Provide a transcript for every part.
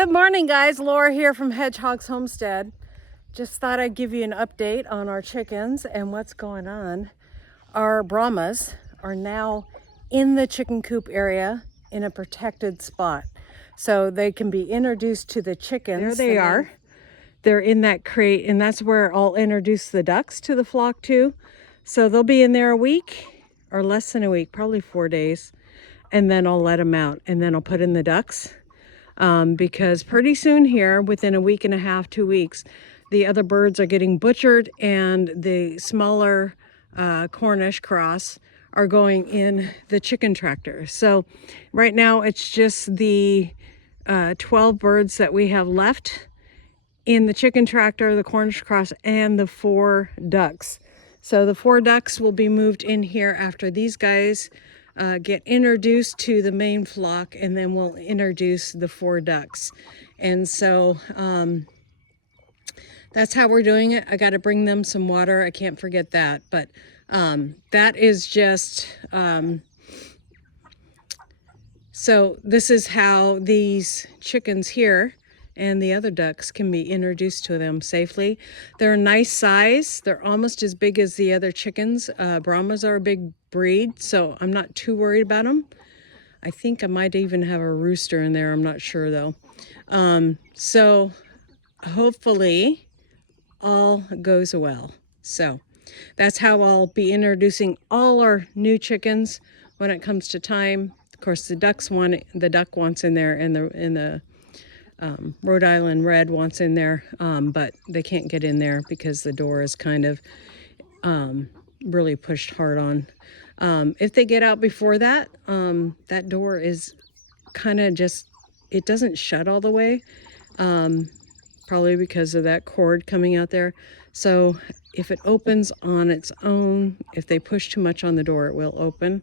Good morning, guys. Laura here from Hedgehog's Homestead. Just thought I'd give you an update on our chickens and what's going on. Our Brahmas are now in the chicken coop area in a protected spot. So they can be introduced to the chickens. There they are. They're in that crate, and that's where I'll introduce the ducks to the flock too. So they'll be in there a week or less than a week, probably 4 days. And then I'll let them out, and then I'll put in the ducks. Because pretty soon here, within a week and a half, 2 weeks, the other birds are getting butchered, and the smaller Cornish cross are going in the chicken tractor. So right now it's just the 12 birds that we have left in the chicken tractor, the Cornish cross, and the 4 ducks. So the 4 ducks will be moved in here after these guys get introduced to the main flock, and then we'll introduce the 4 ducks. And so that's how we're doing it. I got to bring them some water. I can't forget that. But that is just so this is how these chickens here and the other ducks can be introduced to them safely. They're a nice size. They're almost as big as the other chickens. Brahmas are a big breed, so I'm not too worried about them. I think I might even have a rooster in there. I'm not sure though. So hopefully all goes well. So that's how I'll be introducing all our new chickens when it comes to time. Of course, the duck wants in there, and the Rhode Island Red wants in there, but they can't get in there because the door is kind of really pushed hard on. If they get out before that, that door is kind of just, it doesn't shut all the way, probably because of that cord coming out there. So if it opens on its own, if they push too much on the door, it will open.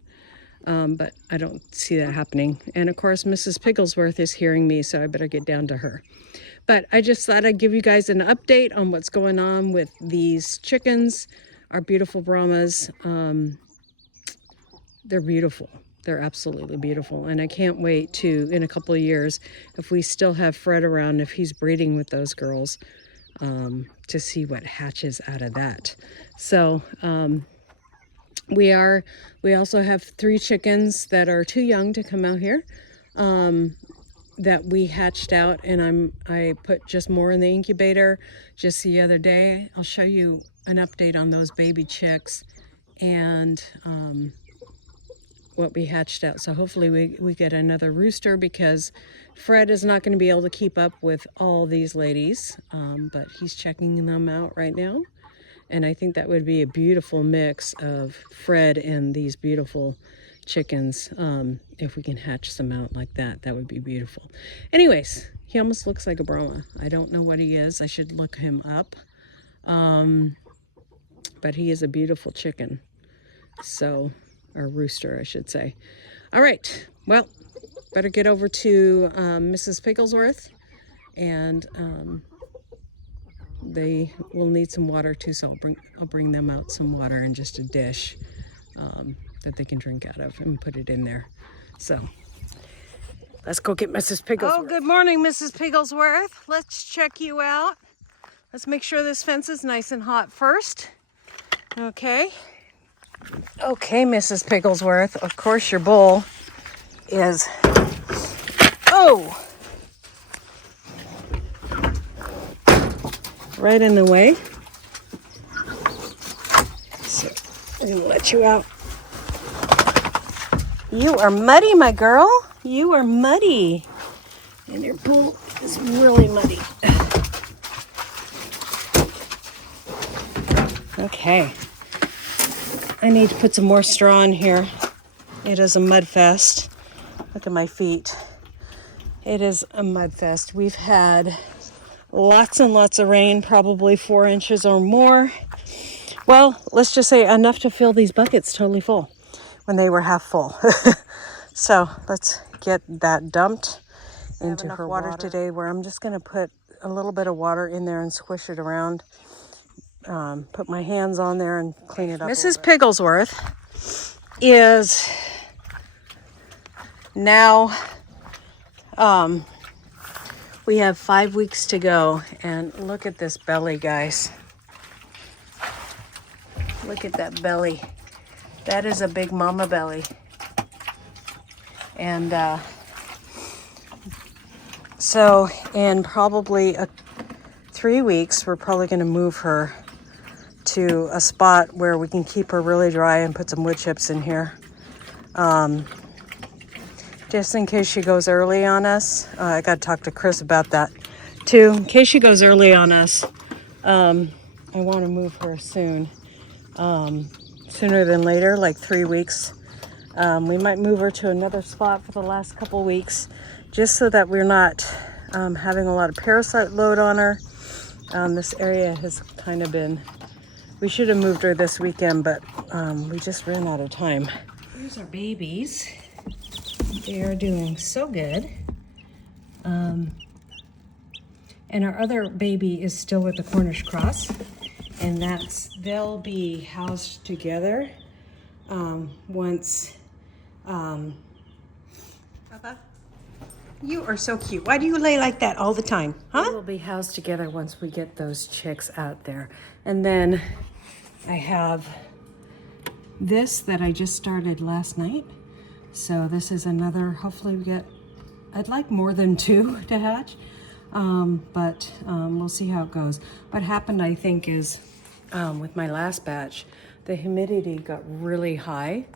But I don't see that happening. And of course, Mrs. Pigglesworth is hearing me, so I better get down to her. But I just thought I'd give you guys an update on what's going on with these chickens, our beautiful Brahmas. They're beautiful. They're absolutely beautiful. And I can't wait to, in a couple of years, if we still have Fred around, if he's breeding with those girls, to see what hatches out of that. So, we also have 3 chickens that are too young to come out here, that we hatched out, and I put just more in the incubator just the other day. I'll show you an update on those baby chicks and what we hatched out. So hopefully we get another rooster, because Fred is not going to be able to keep up with all these ladies, but he's checking them out right now. And I think that would be a beautiful mix of Fred and these beautiful chickens. If we can hatch them out like that, that would be beautiful. Anyways, he almost looks like a Brahma. I don't know what he is. I should look him up. But he is a beautiful chicken. So, or rooster, I should say. All right. Well, better get over to Mrs. Pigglesworth, and they will need some water too, so I'll bring them out some water in just a dish that they can drink out of, and put it in there. So let's go get Mrs. Pigglesworth. Oh, good morning, Mrs. Pigglesworth. Let's check you out. Let's make sure this fence is nice and hot first. Okay, Mrs. Pigglesworth. Of course, your bowl is, oh, right in the way. So I'm gonna let you out. You are muddy, my girl. You are muddy. And your pool is really muddy. Okay. I need to put some more straw in here. It is a mud fest. Look at my feet. It is a mud fest. We've had lots and lots of rain, probably 4 inches or more. Well, let's just say enough to fill these buckets totally full when they were half full. So let's get that dumped into her water today, where I'm just going to put a little bit of water in there and squish it around. Put my hands on there and clean it up. Mrs. Pigglesworth is now We have 5 weeks to go, and look at this belly, guys. Look at that belly. That is a big mama belly. And so in probably 3 weeks, we're probably going to move her to a spot where we can keep her really dry and put some wood chips in here. Just in case she goes early on us. I got to talk to Chris about that too. In case she goes early on us, I want to move her soon. Sooner than later, like 3 weeks. We might move her to another spot for the last couple weeks, just so that we're not having a lot of parasite load on her. This area has kind of been, we should have moved her this weekend, but we just ran out of time. Here's our babies. They are doing so good. And our other baby is still with the Cornish cross, and they'll be housed together once. Papa, you are so cute. Why do you lay like that all the time, huh? They will be housed together once we get those chicks out there. And then I have this that I just started last night. So this is another, hopefully we get, I'd like more than 2 to hatch, but we'll see how it goes. What happened, I think, is with my last batch, the humidity got really high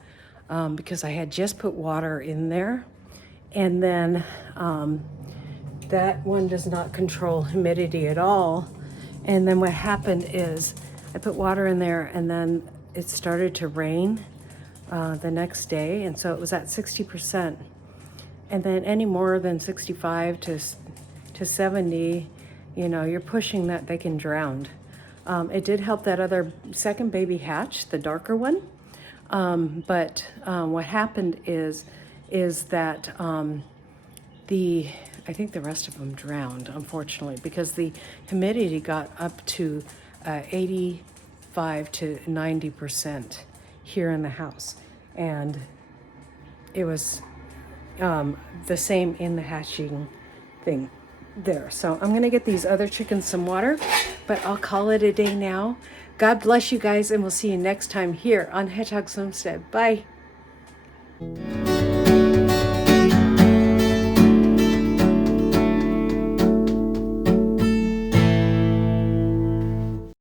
because I had just put water in there, and then that one does not control humidity at all. And then what happened is I put water in there, and then it started to rain the next day, and so it was at 60%. And then any more than 65 to 70, you know, you're pushing that they can drown. It did help that other second baby hatch, the darker one. But what happened is that I think the rest of them drowned, unfortunately, because the humidity got up to 85 to 90% here in the house. And it was the same in the hatching thing there. So I'm gonna get these other chickens some water, but I'll call it a day now. God bless you guys, and we'll see you next time here on Hedgehog's Homestead. Bye.